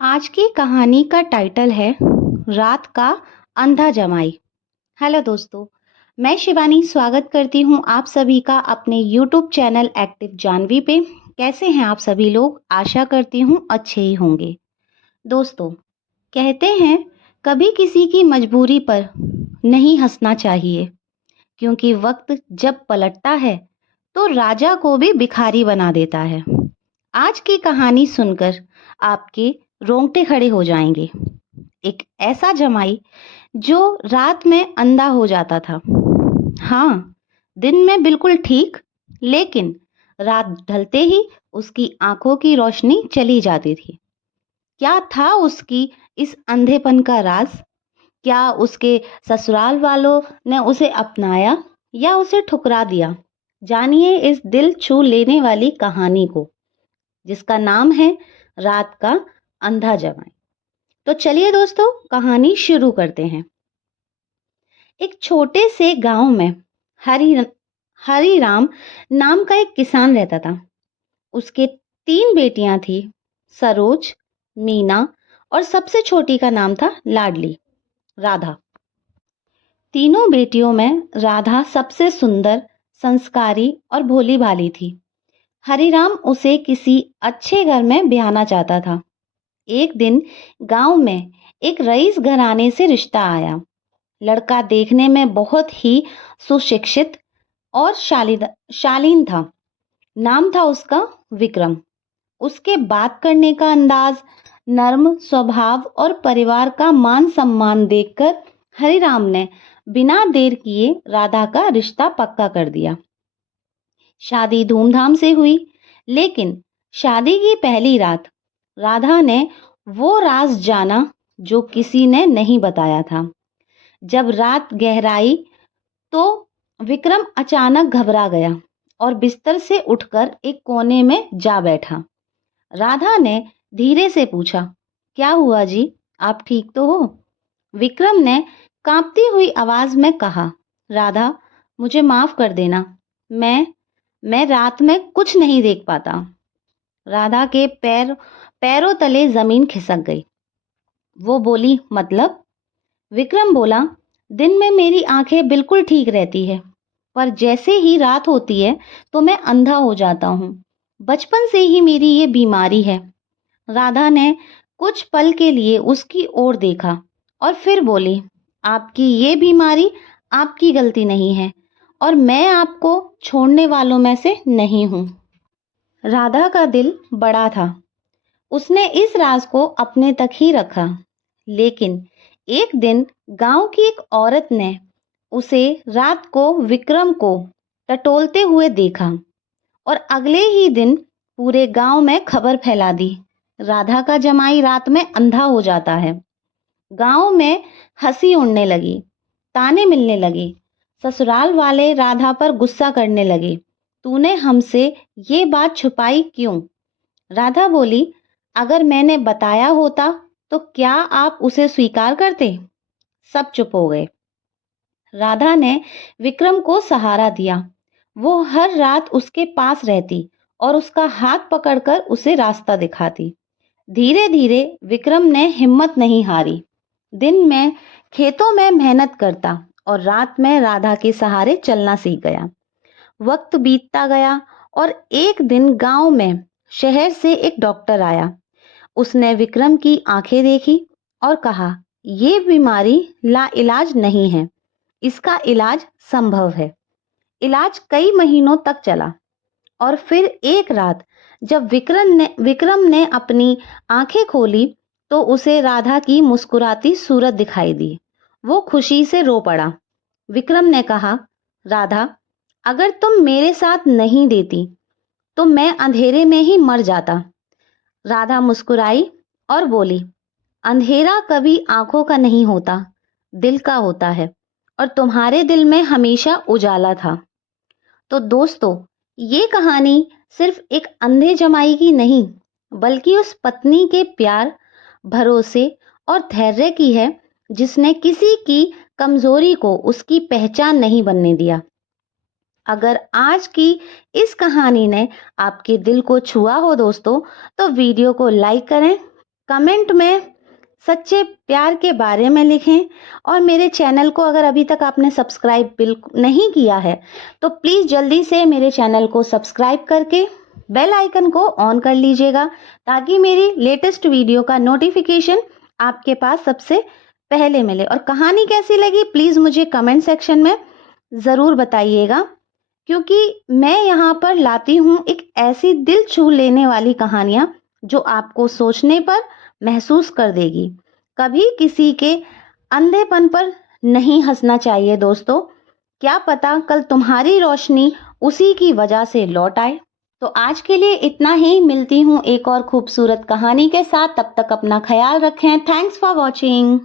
आज की कहानी का टाइटल है रात का अंधा जमाई। हेलो दोस्तों, मैं शिवानी स्वागत करती हूँ आप सभी का अपने यूट्यूब चैनल एक्टिव जानवी पे। कैसे हैं आप सभी लोग? आशा करती हूँ अच्छे ही होंगे। दोस्तों, कहते हैं कभी किसी की मजबूरी पर नहीं हंसना चाहिए, क्योंकि वक्त जब पलटता है तो राजा को भी भिखारी बना देता है। आज की कहानी सुनकर आपके रोंगटे खड़े हो जाएंगे। एक ऐसा जमाई जो रात में अंधा हो जाता था। हाँ, दिन में बिल्कुल ठीक, लेकिन रात ढलते ही उसकी आंखों की रोशनी चली जाती थी। क्या था उसकी इस अंधेपन का राज? क्या उसके ससुराल वालों ने उसे अपनाया या उसे ठुकरा दिया? जानिए इस दिल छू लेने वाली कहानी को, जिसका नाम है रात का अंधा जमाई। तो चलिए दोस्तों, कहानी शुरू करते हैं। एक छोटे से गांव में हरि हरिराम नाम का एक किसान रहता था। उसके 3 बेटियां थी, सरोज, मीना और सबसे छोटी का नाम था लाडली, राधा। तीनों बेटियों में राधा सबसे सुंदर, संस्कारी और भोली भाली थी। हरिराम उसे किसी अच्छे घर में ब्याहना चाहता था। एक दिन गांव में एक रईस घराने से रिश्ता आया। लड़का देखने में बहुत ही सुशिक्षित और शालीन था। नाम था उसका विक्रम। उसके बात करने का अंदाज, नर्म स्वभाव और परिवार का मान सम्मान देखकर हरिराम ने बिना देर किए राधा का रिश्ता पक्का कर दिया। शादी धूमधाम से हुई, लेकिन शादी की पहली रात राधा ने वो राज जाना जो किसी ने नहीं बताया था। जब रात गहराई तो विक्रम अचानक घबरा गया और बिस्तर से उठकर एक कोने में जा बैठा। राधा ने धीरे से पूछा, क्या हुआ जी, आप ठीक तो हो? विक्रम ने कांपती हुई आवाज में कहा, राधा, मुझे माफ कर देना। मैं रात में कुछ नहीं देख पाता। राधा के पैरों तले जमीन खिसक गई। वो बोली, मतलब? विक्रम बोला, दिन में मेरी आंखें बिल्कुल ठीक रहती है, पर जैसे ही रात होती है तो मैं अंधा हो जाता हूँ। बचपन से ही मेरी ये बीमारी है। राधा ने कुछ पल के लिए उसकी ओर देखा और फिर बोली, आपकी ये बीमारी आपकी गलती नहीं है और मैं आपको छोड़ने वालों में से नहीं हूँ। राधा का दिल बड़ा था। उसने इस राज को अपने तक ही रखा। लेकिन एक दिन गांव की एक औरत ने उसे रात को विक्रम को टटोलते हुए देखा और अगले ही दिन पूरे गांव में खबर फैला दी, राधा का जमाई रात में अंधा हो जाता है। गांव में हंसी उड़ने लगी, ताने मिलने लगे। ससुराल वाले राधा पर गुस्सा करने लगे, तूने हमसे ये बात छुपाई क्यों? राधा बोली, अगर मैंने बताया होता तो क्या आप उसे स्वीकार करते? सब चुप हो गए। राधा ने विक्रम को सहारा दिया। वो हर रात उसके पास रहती और उसका हाथ पकड़कर उसे रास्ता दिखाती। धीरे धीरे विक्रम ने हिम्मत नहीं हारी। दिन में खेतों में मेहनत करता और रात में राधा के सहारे चलना सीख गया। वक्त बीतता गया और एक दिन गांव में शहर से एक डॉक्टर आया। उसने विक्रम की आंखें देखी और कहा, ये बीमारी लाइलाज नहीं है, इसका इलाज संभव है। इलाज कई महीनों तक चला और फिर एक रात जब विक्रम ने अपनी आंखें खोली तो उसे राधा की मुस्कुराती सूरत दिखाई दी। वो खुशी से रो पड़ा। विक्रम ने कहा, राधा, अगर तुम मेरे साथ नहीं देती तो मैं अंधेरे में ही मर जाता। राधा मुस्कुराई और बोली, अंधेरा कभी आंखों का नहीं होता, दिल का होता है, और तुम्हारे दिल में हमेशा उजाला था। तो दोस्तों, ये कहानी सिर्फ एक अंधे जमाई की नहीं, बल्कि उस पत्नी के प्यार, भरोसे और धैर्य की है, जिसने किसी की कमजोरी को उसकी पहचान नहीं बनने दिया। अगर आज की इस कहानी ने आपके दिल को छुआ हो दोस्तों, तो वीडियो को लाइक करें, कमेंट में सच्चे प्यार के बारे में लिखें और मेरे चैनल को अगर अभी तक आपने सब्सक्राइब बिल्कुल नहीं किया है तो प्लीज़ जल्दी से मेरे चैनल को सब्सक्राइब करके बेल आइकन को ऑन कर लीजिएगा ताकि मेरी लेटेस्ट वीडियो का नोटिफिकेशन आपके पास सबसे पहले मिले। और कहानी कैसी लगी प्लीज़ मुझे कमेंट सेक्शन में ज़रूर बताइएगा, क्योंकि मैं यहाँ पर लाती हूँ एक ऐसी दिल छू लेने वाली कहानियाँ जो आपको सोचने पर महसूस कर देगी। कभी किसी के अंधेपन पर नहीं हंसना चाहिए दोस्तों, क्या पता कल तुम्हारी रोशनी उसी की वजह से लौट आए। तो आज के लिए इतना ही, मिलती हूँ एक और खूबसूरत कहानी के साथ। तब तक अपना ख्याल रखें। Thanks for watching.